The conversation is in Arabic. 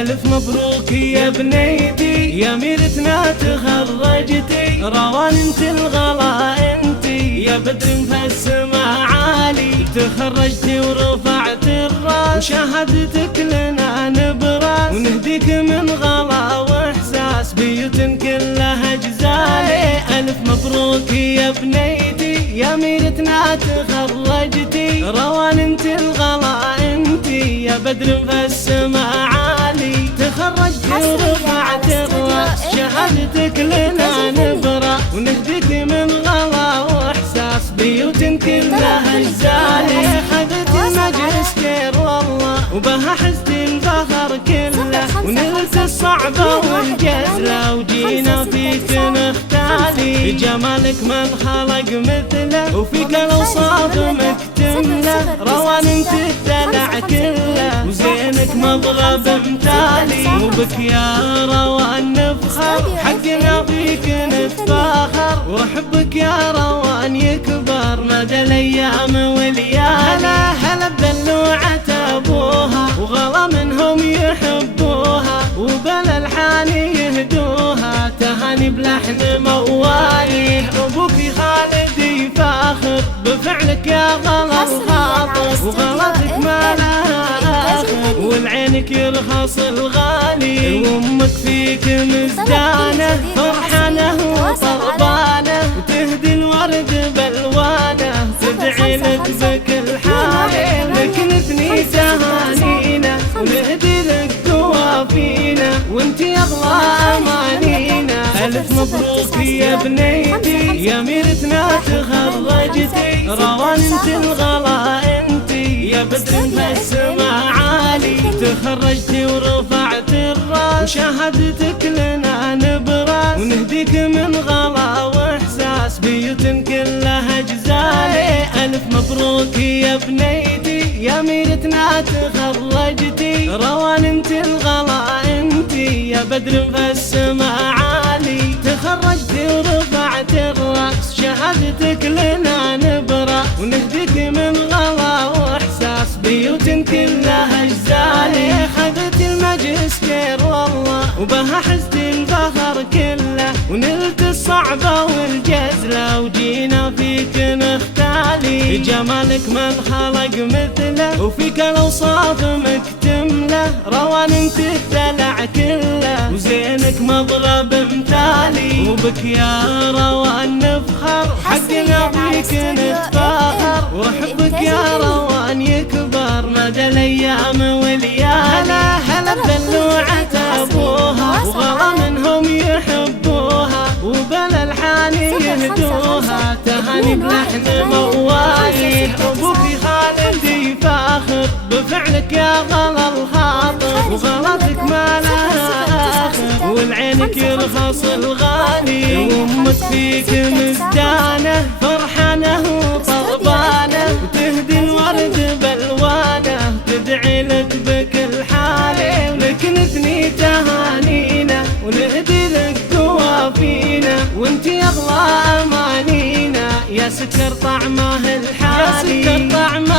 ألف مبروك يا بنيتي يا ميرتنا تخرجتي، روان انت الغلا انتي يا بدر في السما عالي، تخرجتي ورفعت الراس وشهادتك لنا نبراس، ونهديك من غلا واحساس بيوت كلها جزالي. ألف مبروك يا بنيتي يا ميرتنا تخرجتي، روان انت الغلا انتي يا بدر في السما عالي، تخرجتي ورفعت الراس شهادتك لنا نبرة، ونهديك من غلا واحساس بيوت كلها جزالي. خذت الماجستير والله وبها حزت الفخر كله، ونلت الصعبة والجزلة وجينا فيك نختالي، جمالك من خلق مثله وفيك الأوصاف مكتملة، روان انت الدلع كله وزينك مضرب مثالي، وبك يا روان نفخر حقنا فيك نتفاخر، وحبك يا روان يكبر مدى الايام والليالي. هلا بدلوعة ابوها وغلا منهم يحبوها، وبلا الحان يهدوها تهاني بلحن موالي، ابوك خالد يفاخر بفعلك يا غلا الخاطر، وغلطك ما لها اخر والعينك يرخص الغالي، وامك فيك مزدانه فرحانه وطربانه، وتهدي الورد بالوانه تدعي لك بكل حال، لكن اثني تهانينا ونهدي لك قوافينا وانت اغلى امانينا. الف مبروك يا بنيتي يا ميرتنا تخرجتي، روان انت الغلا انتي يا بدر في السما عالي، تخرجتي ورفعت الراس وشهادتك لنا نبراس، ونهديك من غلا واحساس بيوت كلها جزالي. الف مبروك يا بنيتي يا ميرتنا تخرجتي، روان انت الغلا انتي يا بدر في السما عالي، تخرجتي ورفعت الراس شهادتك لنا نبرة، ونهديك من غلا واحساس بيوت كلها جزالي. خذت الماجستير والله وبها حزت الفخر كله، ونلت الصعبة والجزلة وجينا فيك نختالي، جمالك من خلق مثله وفيك الأوصاف مكتملة، روان انت الدلع كله وزينك مضرب مثالي، وبك يا روان نفخر حقنا فيك نتفاخر، وحبك يا روان يكبر مدى الايام والليالي. هلا بدلوعة ابوها وغلا منهم يحبوها، وبلا الحان يهدوها تهاني بلحن موالي، ابوك خالد يفاخر بفعلك يا غلا الخاطر، وغلطك ما لها اخر والعينك يرخص الغالي، وامك فيك مزدانه فرحانه وطربانه، وتهدي الورد بالوانه تدعي لك بكل حال، ولكن اثني تهانينا ونهدي لك قوافينا وانت اغلى امانينا، يا سكر طعمه الحالي، يا سكر طعمه